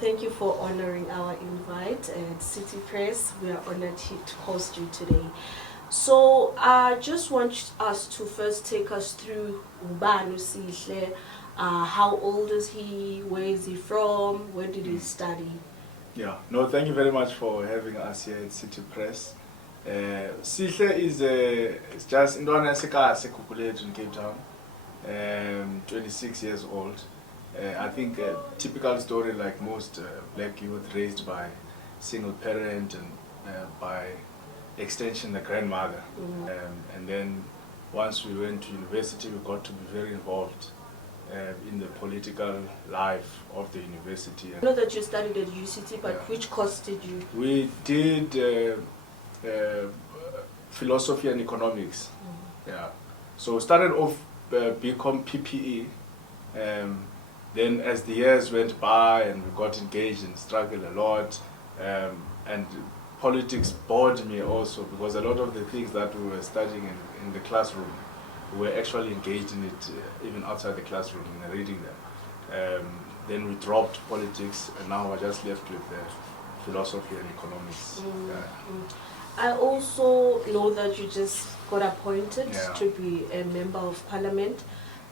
Thank you for honoring our invite at City Press. We are honored to host you today. So I just want us to first take us through Ubanu Sihle. How old is he? Where is he from? Where did he study? Yeah, no, thank you very much for having us here at City Press. Sihle is it's just in Cape Town, 26 years old. I think a typical story like most black youth raised by single parent and by extension the grandmother. And then once we went to university, we got to be very involved in the political life of the university. I know that you studied at UCT, but which course did you? We did philosophy and economics. Yeah. So started off BCom PPE. Then as the years went by and we got engaged and struggled a lot, and politics bored me also because a lot of the things that we were studying in the classroom, we were actually engaged in it even outside the classroom and reading them. Then we dropped politics and now we're just left with philosophy and economics. I also know that you just got appointed to be a member of parliament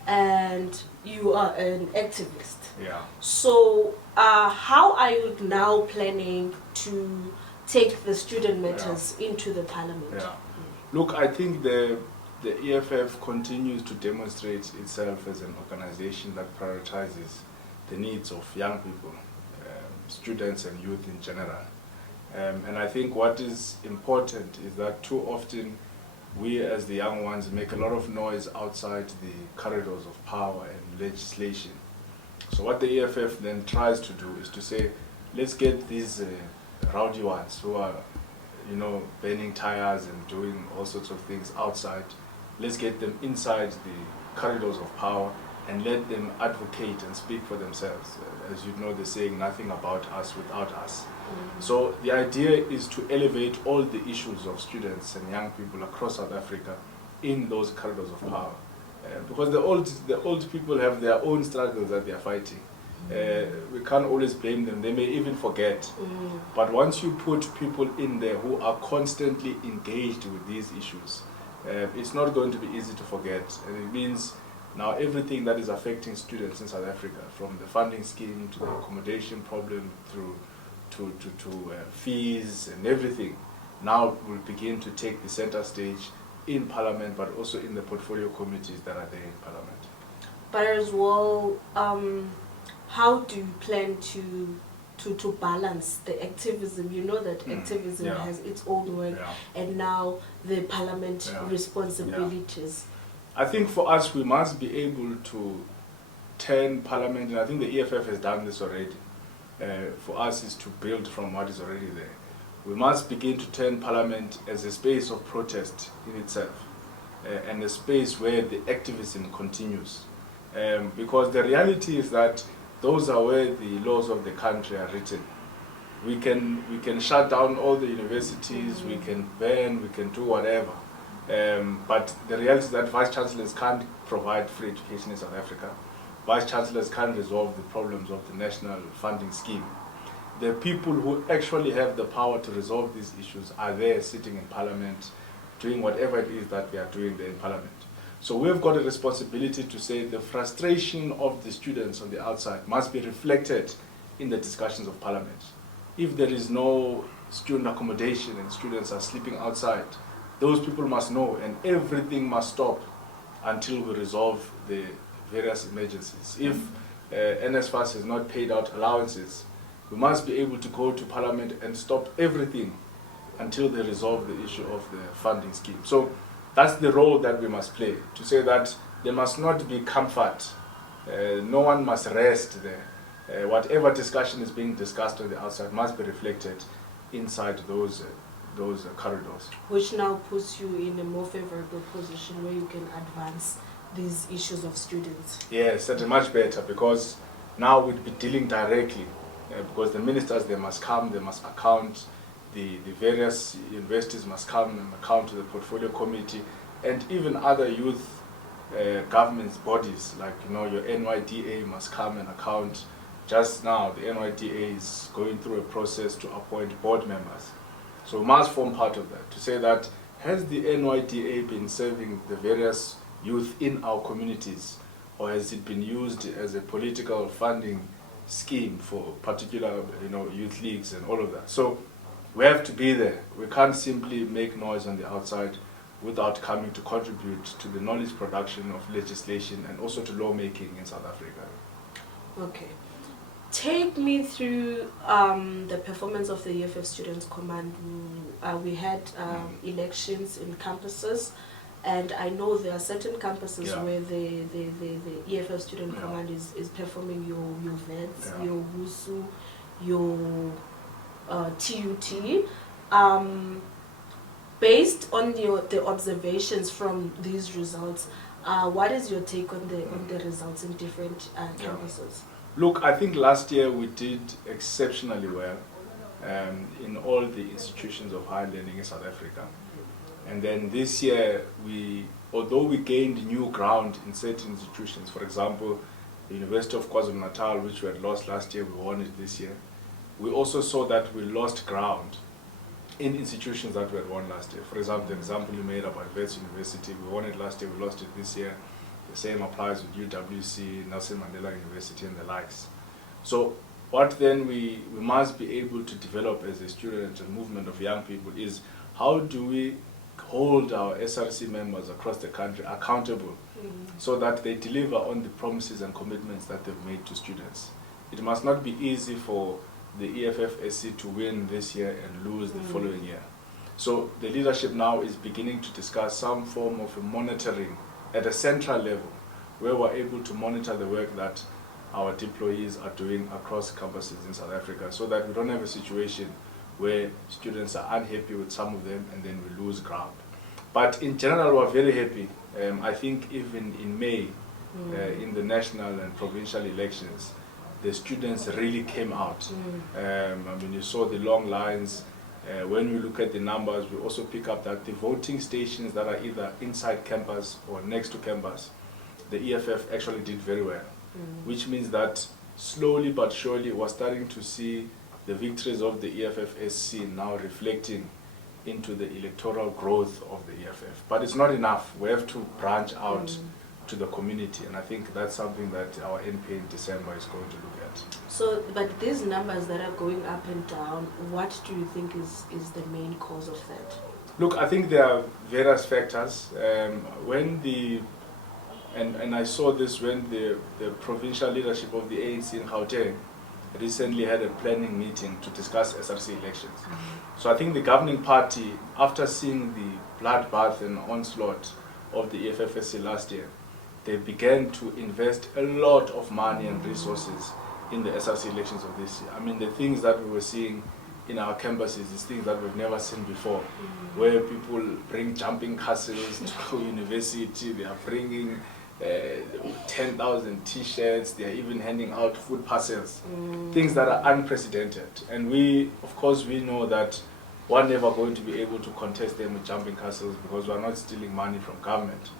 and you are an activist. Yeah. So how are you now planning to take the student matters into the parliament? Yeah. Look, I think the EFF continues to demonstrate itself as an organization that prioritizes the needs of young people, students and youth in general. And I think what is important is that too often we as the young ones make a lot of noise outside the corridors of power and legislation. So what the EFF then tries to do is to say, let's get these rowdy ones who are, burning tires and doing all sorts of things outside. Let's get them inside the corridors of power and let them advocate and speak for themselves. As you know, they're saying nothing about us without us. So the idea is to elevate all the issues of students and young people across South Africa in those corridors of power. Because the old people have their own struggles that they are fighting. We can't always blame them. They may even forget. But once you put people in there who are constantly engaged with these issues, it's not going to be easy to forget. And it means now everything that is affecting students in South Africa, from the funding scheme to the accommodation problem through to fees and everything, now will begin to take the center stage in Parliament, but also in the portfolio committees that are there in Parliament. But as well, how do you plan to balance the activism? You know that activism has its own work, and now the Parliament responsibilities. I think for us, we must be able to turn Parliament, and I think the EFF has done this already. For us is to build from what is already there. We must begin to turn Parliament as a space of protest in itself, and a space where the activism continues. Because the reality is that those are where the laws of the country are written. We can shut down all the universities, we can ban, we can do whatever. But the reality is that vice chancellors can't provide free education in South Africa. Vice chancellors can't resolve the problems of the national funding scheme. The people who actually have the power to resolve these issues are there sitting in Parliament, doing whatever it is that they are doing there in Parliament. So we've got a responsibility to say the frustration of the students on the outside must be reflected in the discussions of Parliament. If there is no student accommodation and students are sleeping outside, those people must know, and everything must stop until we resolve the various emergencies. If NSFAS has not paid out allowances, we must be able to go to Parliament and stop everything until they resolve the issue of the funding scheme. So that's the role that we must play, to say that there must not be comfort. No one must rest there. Whatever discussion is being discussed on the outside must be reflected inside those corridors. Which now puts you in a more favorable position where you can advance these issues of students. Yes, certainly much better, because now we'd be dealing directly, because the ministers, they must come, they must account, the various universities must come and account to the portfolio committee, and even other youth government bodies like your NYDA must come and account just now the NYDA is going through a process to appoint board members. So we must form part of that, to say that has the NYDA been serving the various youth in our communities, or has it been used as a political funding scheme for particular youth leagues and all of that? So we have to be there. We can't simply make noise on the outside without coming to contribute to the knowledge production of legislation and also to lawmaking in South Africa. Okay. Take me through the performance of the EFF Students Command. We had elections in campuses, and I know there are certain campuses where the EFF Student Command is performing your VETs, your WUSU, your TUT. Based on the observations from these results, what is your take on the results in different campuses? Look, I think last year we did exceptionally well in all the institutions of higher learning in South Africa. And then this year, although we gained new ground in certain institutions, for example, the University of KwaZulu-Natal, which we had lost last year, we won it this year. We also saw that we lost ground in institutions that we had won last year. For example, the example you made about Wits University, we won it last year, we lost it this year. The same applies with UWC, Nelson Mandela University and the likes. So what then we must be able to develop as a student and movement of young people is how do we hold our SRC members across the country accountable so that they deliver on the promises and commitments that they've made to students. It must not be easy for the EFF-SC to win this year and lose the following year. So the leadership now is beginning to discuss some form of a monitoring at a central level where we're able to monitor the work that our deployees are doing across campuses in South Africa so that we don't have a situation where students are unhappy with some of them and then we lose ground. But in general, we're very happy. I think even in May, in the national and provincial elections, the students really came out. I mean, you saw the long lines. When we look at the numbers, we also pick up that the voting stations that are either inside campus or next to campus, the EFF actually did very well, which means that slowly but surely we're starting to see the victories of the EFF-SC now reflecting into the electoral growth of the EFF. But it's not enough. We have to branch out to the community, and I think that's something that our NP in December is going to look at. So, but these numbers that are going up and down, what do you think is the main cause of that? Look, I think there are various factors. And I saw this when the provincial leadership of the ANC in Gauteng recently had a planning meeting to discuss SRC elections. So I think the governing party, after seeing the bloodbath and onslaught of the EFF-SC last year, they began to invest a lot of money and resources in the SRC elections of this year. I mean, the things that we were seeing in our campuses is things that we've never seen before, where people bring jumping castles to university, they are bringing 10,000 t-shirts, they are even handing out food parcels, things that are unprecedented. And we, of course, we know that we're never going to be able to contest them with jumping castles because we're not stealing money from government.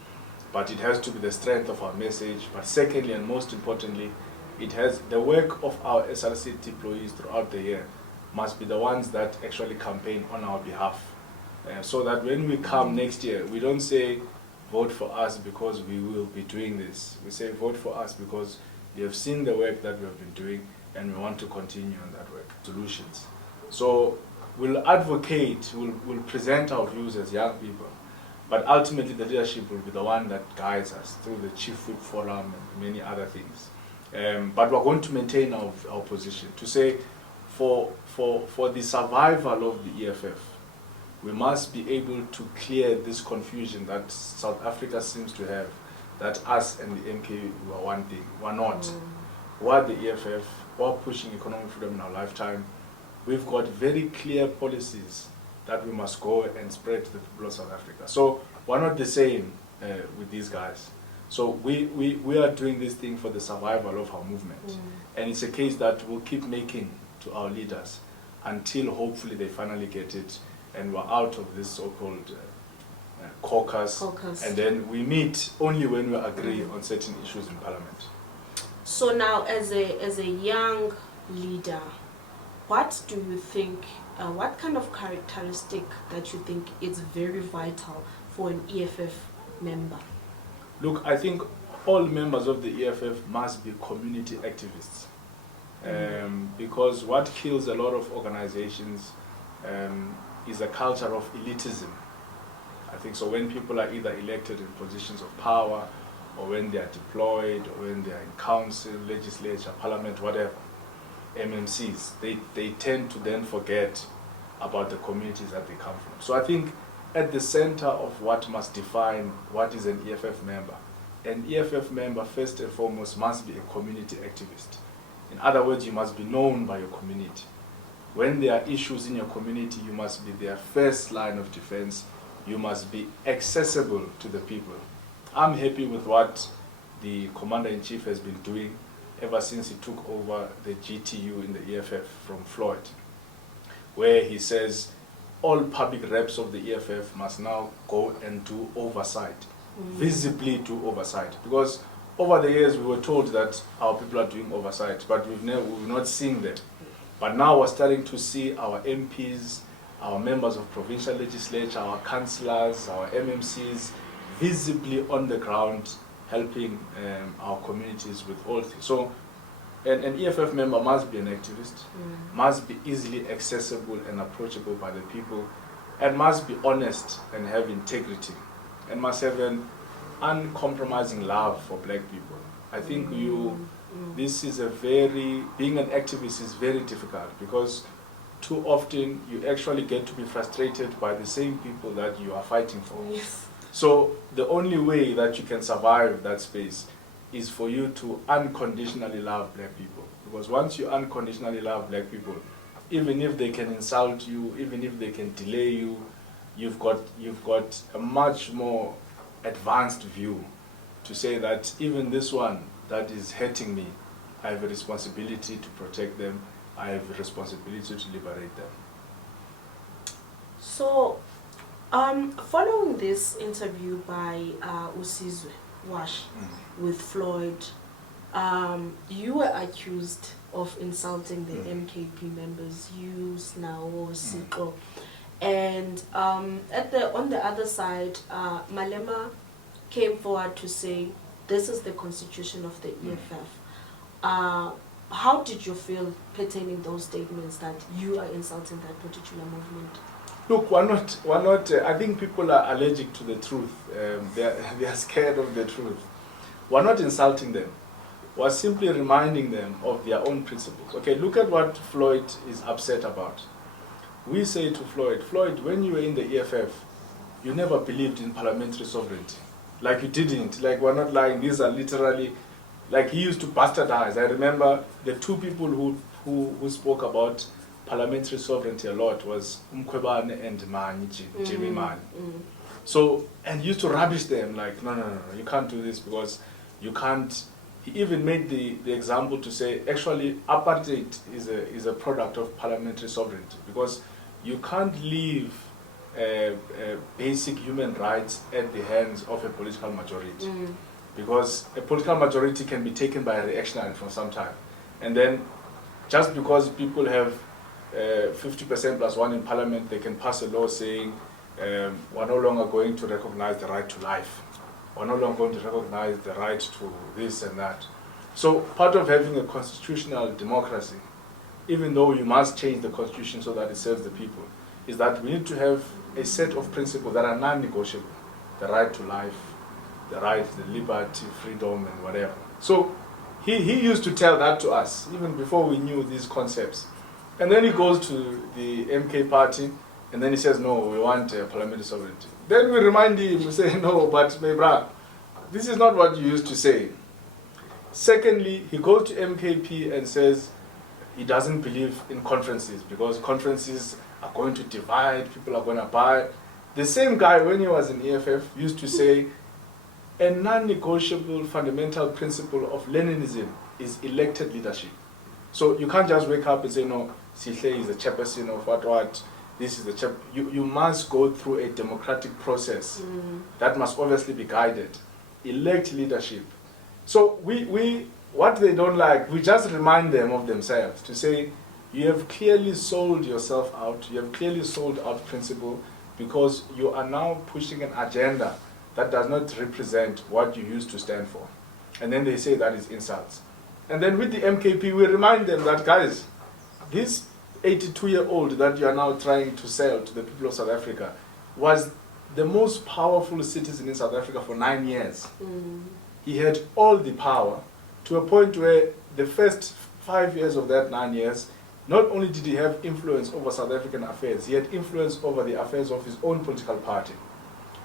But it has to be the strength of our message. But secondly, and most importantly, it has the work of our SRC deployees throughout the year must be the ones that actually campaign on our behalf. So that when we come next year, we don't say, vote for us because we will be doing this. We say, vote for us because we have seen the work that we have been doing and we want to continue on that work. Solutions. So we'll advocate, we'll present our views as young people, but ultimately the leadership will be the one that guides us through the Chief Whip Forum and many other things. But we're going to maintain our position to say for the survival of the EFF, we must be able to clear this confusion that South Africa seems to have, that us and the MK were one thing. We're not. We're the EFF, we're pushing economic freedom in our lifetime. We've got very clear policies that we must go and spread to the people of South Africa. So we're not the same with these guys. So we are doing this thing for the survival of our movement. And it's a case that we'll keep making to our leaders until hopefully they finally get it and we're out of this so-called caucus. And then we meet only when we agree on certain issues in Parliament. So now, as a young leader, what do you think? What kind of characteristic that you think is very vital for an EFF member? Look, I think all members of the EFF must be community activists. Because what kills a lot of organizations is a culture of elitism. I think so when people are either elected in positions of power, or when they are deployed, or when they are in council, legislature, parliament, whatever, MMCs, they tend to then forget about the communities that they come from. So I think at the center of what must define what is an EFF member first and foremost must be a community activist. In other words, you must be known by your community. When there are issues in your community, you must be their first line of defense. You must be accessible to the people. I'm happy with what the Commander-in-Chief has been doing ever since he took over the GTU in the EFF from Floyd, where he says all public reps of the EFF must now go and do oversight, visibly do oversight. Because over the years we were told that our people are doing oversight, but we've not seen them. But now we're starting to see our MPs, our members of provincial legislature, our councillors, our MMCs, visibly on the ground helping our communities with all things. So an EFF member must be an activist, must be easily accessible and approachable by the people, and must be honest and have integrity, and must have an uncompromising love for black people. I think this is being an activist is very difficult, because too often you actually get to be frustrated by the same people that you are fighting for. Yes. So the only way that you can survive that space is for you to unconditionally love black people. Because once you unconditionally love black people, even if they can insult you, even if they can delay you, you've got a much more advanced view to say that even this one that is hurting me, I have a responsibility to protect them, I have a responsibility to liberate them. So, following this interview by Usizwe Wash with Floyd, you were accused of insulting the MKP members, you, Snawo, Sihle, and on the other side, Malema came forward to say, this is the constitution of the EFF. How did you feel pertaining those statements that you are insulting that particular movement? Look, we're not. I think people are allergic to the truth. They are scared of the truth. We're not insulting them. We're simply reminding them of their own principles. Okay, look at what Floyd is upset about. We say to Floyd, when you were in the EFF, you never believed in parliamentary sovereignty. Like you didn't. Like, we're not lying. These are literally, like he used to bastardize. I remember the two people who spoke about parliamentary sovereignty a lot was Mkhwebane and Mani, Jimmy Mani. So, and he used to rubbish them, like, no, you can't do this because you can't. He even made the example to say, actually, apartheid is a product of parliamentary sovereignty, because you can't leave basic human rights at the hands of a political majority. Because a political majority can be taken by a reactionary for some time. And then, just because people have 50% plus one in parliament, they can pass a law saying, we're no longer going to recognize the right to life. We're no longer going to recognize the right to this and that. So part of having a constitutional democracy, even though you must change the constitution so that it serves the people, is that we need to have a set of principles that are non-negotiable. The right to life, the right, the liberty, freedom, and whatever. So he used to tell that to us, even before we knew these concepts. And then he goes to the MK party, and then he says, no, we want parliamentary sovereignty. Then we remind him, we say, no, but my brother, this is not what you used to say. Secondly, he goes to MKP and says he doesn't believe in conferences, because conferences are going to divide, people are going to buy. The same guy, when he was in EFF, used to say, a non-negotiable fundamental principle of Leninism is elected leadership. So you can't just wake up and say, no, Sihle is the chairperson of what, this is the chair. You must go through a democratic process that must obviously be guided. Elect leadership. So we what they don't like, we just remind them of themselves to say, you have clearly sold yourself out, you have clearly sold out principle, because you are now pushing an agenda that does not represent what you used to stand for. And then they say that is insults. And then with the MKP, we remind them that, guys, this 82-year-old that you are now trying to sell to the people of South Africa was the most powerful citizen in South Africa for 9 years. He had all the power, to a point where the first 5 years of that 9 years, not only did he have influence over South African affairs, he had influence over the affairs of his own political party.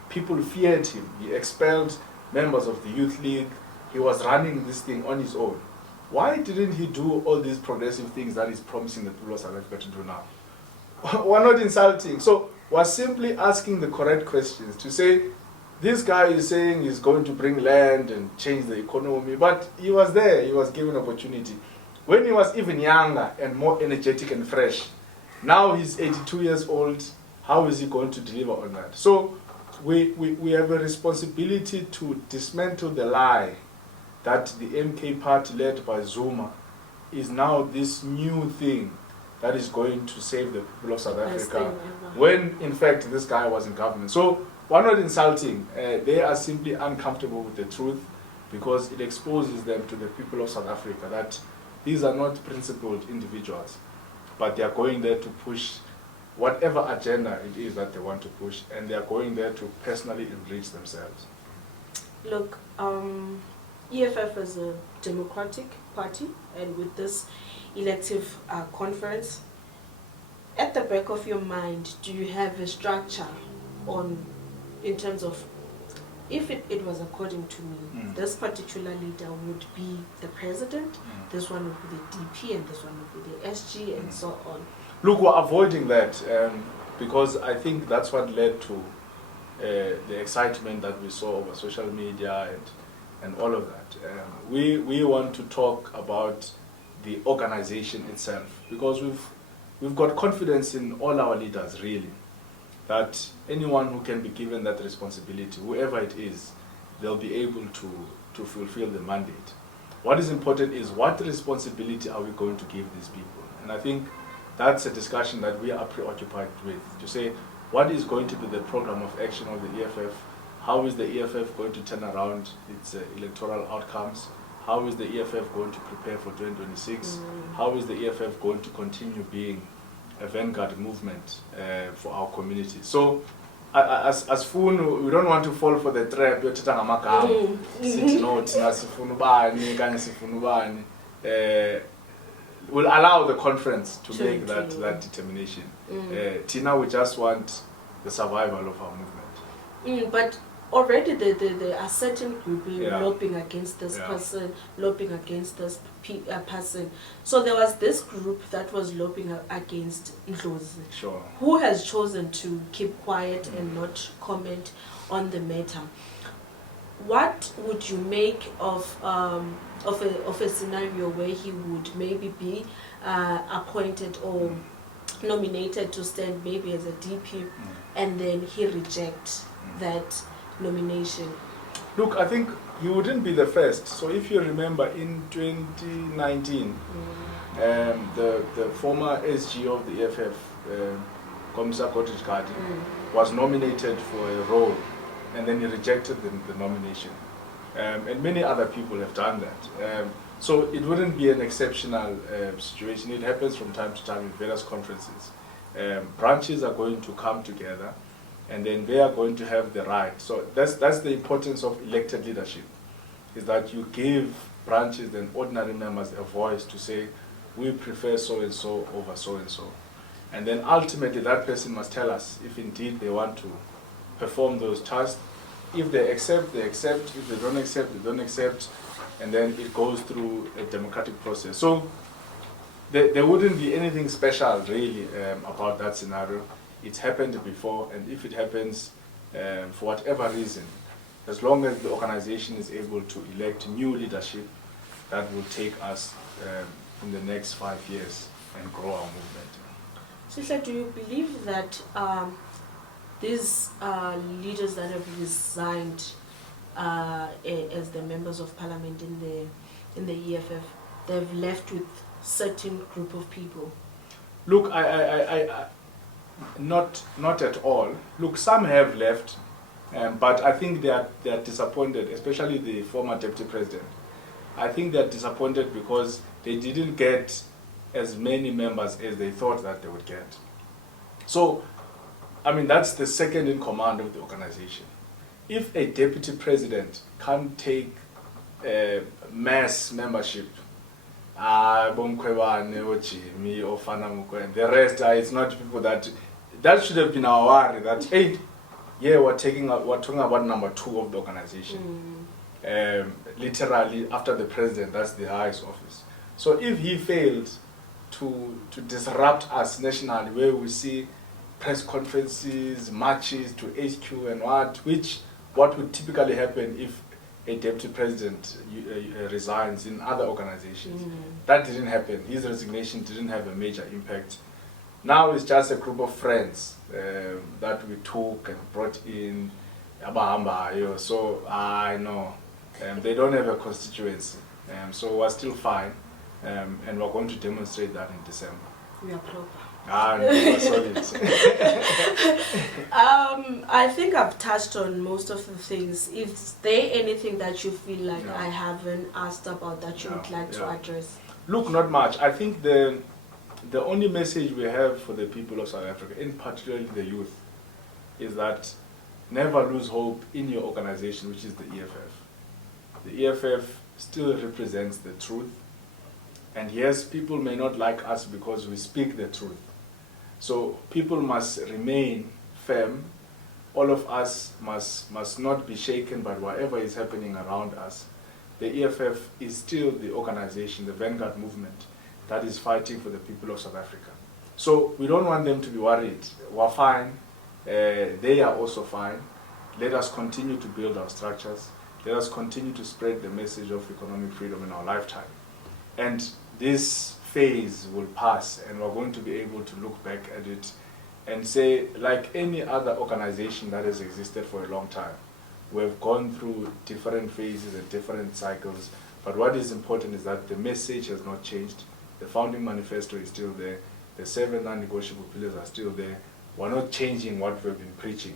People feared him. He expelled members of the Youth League. He was running this thing on his own. Why didn't he do all these progressive things that he's promising the people of South Africa to do now? We're not insulting. So we're simply asking the correct questions to say, this guy is saying he's going to bring land and change the economy, but he was there, he was given opportunity. When he was even younger and more energetic and fresh, now he's 82 years old, how is he going to deliver on that? So we have a responsibility to dismantle the lie that the MK party led by Zuma is now this new thing that is going to save the people of South Africa, when in fact this guy was in government. So we're not insulting, they are simply uncomfortable with the truth, because it exposes them to the people of South Africa that these are not principled individuals, but they are going there to push whatever agenda it is that they want to push, and they are going there to personally enrich themselves. Look, EFF is a democratic party, and with this elective conference, at the back of your mind, do you have a structure on, in terms of, if it was according to me, this particular leader would be the president, this one would be the DP, and this one would be the SG, and so on? Look, we're avoiding that because I think that's what led to the excitement that we saw over social media and all of that. We want to talk about the organization itself, because we've got confidence in all our leaders, really, that anyone who can be given that responsibility, whoever it is, they'll be able to fulfill the mandate. What is important is, what responsibility are we going to give these people? And I think that's a discussion that we are preoccupied with, to say, what is going to be the program of action of the EFF? How is the EFF going to turn around its electoral outcomes? How is the EFF going to prepare for 2026? How is the EFF going to continue being a vanguard movement for our community? So, as Funu, we don't want to fall for the trap. We'll allow the conference to make that determination. Tina, we just want the survival of our movement. But already there are certain groups lobbying against this person, lobbying against this person. So there was this group that was lobbying against Lonzi, who has chosen to keep quiet and not comment on the matter. What would you make of a scenario where he would maybe be appointed or nominated to stand maybe as a DP, and then he rejects that nomination? Look, I think he wouldn't be the first. So if you remember, in 2019, the former SG of the EFF, Komsa Kotijkati, was nominated for a role, and then he rejected the nomination. And many other people have done that. So it wouldn't be an exceptional situation. It happens from time to time in various conferences. Branches are going to come together, and then they are going to have the right. So that's the importance of elected leadership, is that you give branches and ordinary members a voice to say, we prefer so-and-so over so-and-so. And then ultimately that person must tell us if indeed they want to perform those tasks. If they accept, they accept. If they don't accept, they don't accept. And then it goes through a democratic process. So there wouldn't be anything special really about that scenario. It's happened before, and if it happens for whatever reason, as long as the organization is able to elect new leadership, that will take us in the next 5 years and grow our movement. Sihle, do you believe that these leaders that have resigned as the members of parliament in the in the EFF. They've left with certain group of people. Look, not at all. Look, some have left, but I think they are disappointed, especially the former deputy president. I think they are disappointed because they didn't get as many members as they thought that they would get. So, I mean, that's the second in command of the organization. If a deputy president can't take mass membership, Bomkwebane or Jimmy or Fanamuko and the rest, it's not people that should have been our worry. That hey, yeah, we're talking about number 2 of the organization. Literally after the president, that's the highest office. So if he failed to disrupt us nationally, where we see press conferences, marches to HQ and what would typically happen if a deputy president resigns in other organizations. That didn't happen. His resignation didn't have a major impact. Now it's just a group of friends that we took and brought in. So I know they don't have a constituency. So we're still fine, and we're going to demonstrate that in December. We are proper. No, we're solid. I think I've touched on most of the things. Is there anything that you feel like I haven't asked about that you would like to address? Look, not much. I think the only message we have for the people of South Africa, in particularly the youth, is that never lose hope in your organization, which is the EFF. The EFF still represents the truth. And yes, people may not like us because we speak the truth. So people must remain firm. All of us must not be shaken by whatever is happening around us. The EFF is still the organization, the vanguard movement that is fighting for the people of South Africa. So we don't want them to be worried. We're fine. They are also fine. Let us continue to build our structures. Let us continue to spread the message of economic freedom in our lifetime. And this phase will pass, and we're going to be able to look back at it and say, like any other organization that has existed for a long time, we've gone through different phases and different cycles, but what is important is that the message has not changed. The founding manifesto is still there. The 7 non-negotiable pillars are still there. We're not changing what we've been preaching.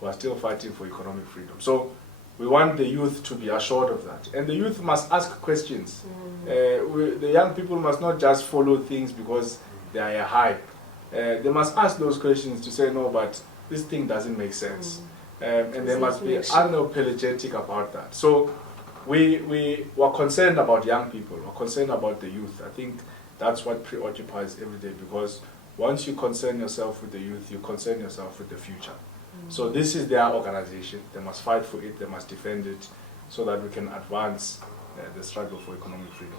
We're still fighting for economic freedom. So we want the youth to be assured of that. And the youth must ask questions. The young people must not just follow things because they are a hype. They must ask those questions to say, no, but this thing doesn't make sense. And they must be unapologetic about that. So we were concerned about young people. We're concerned about the youth. I think that's what preoccupies every day, because once you concern yourself with the youth, you concern yourself with the future. So this is their organization. They must fight for it. They must defend it so that we can advance the struggle for economic freedom.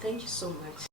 Thank you so much.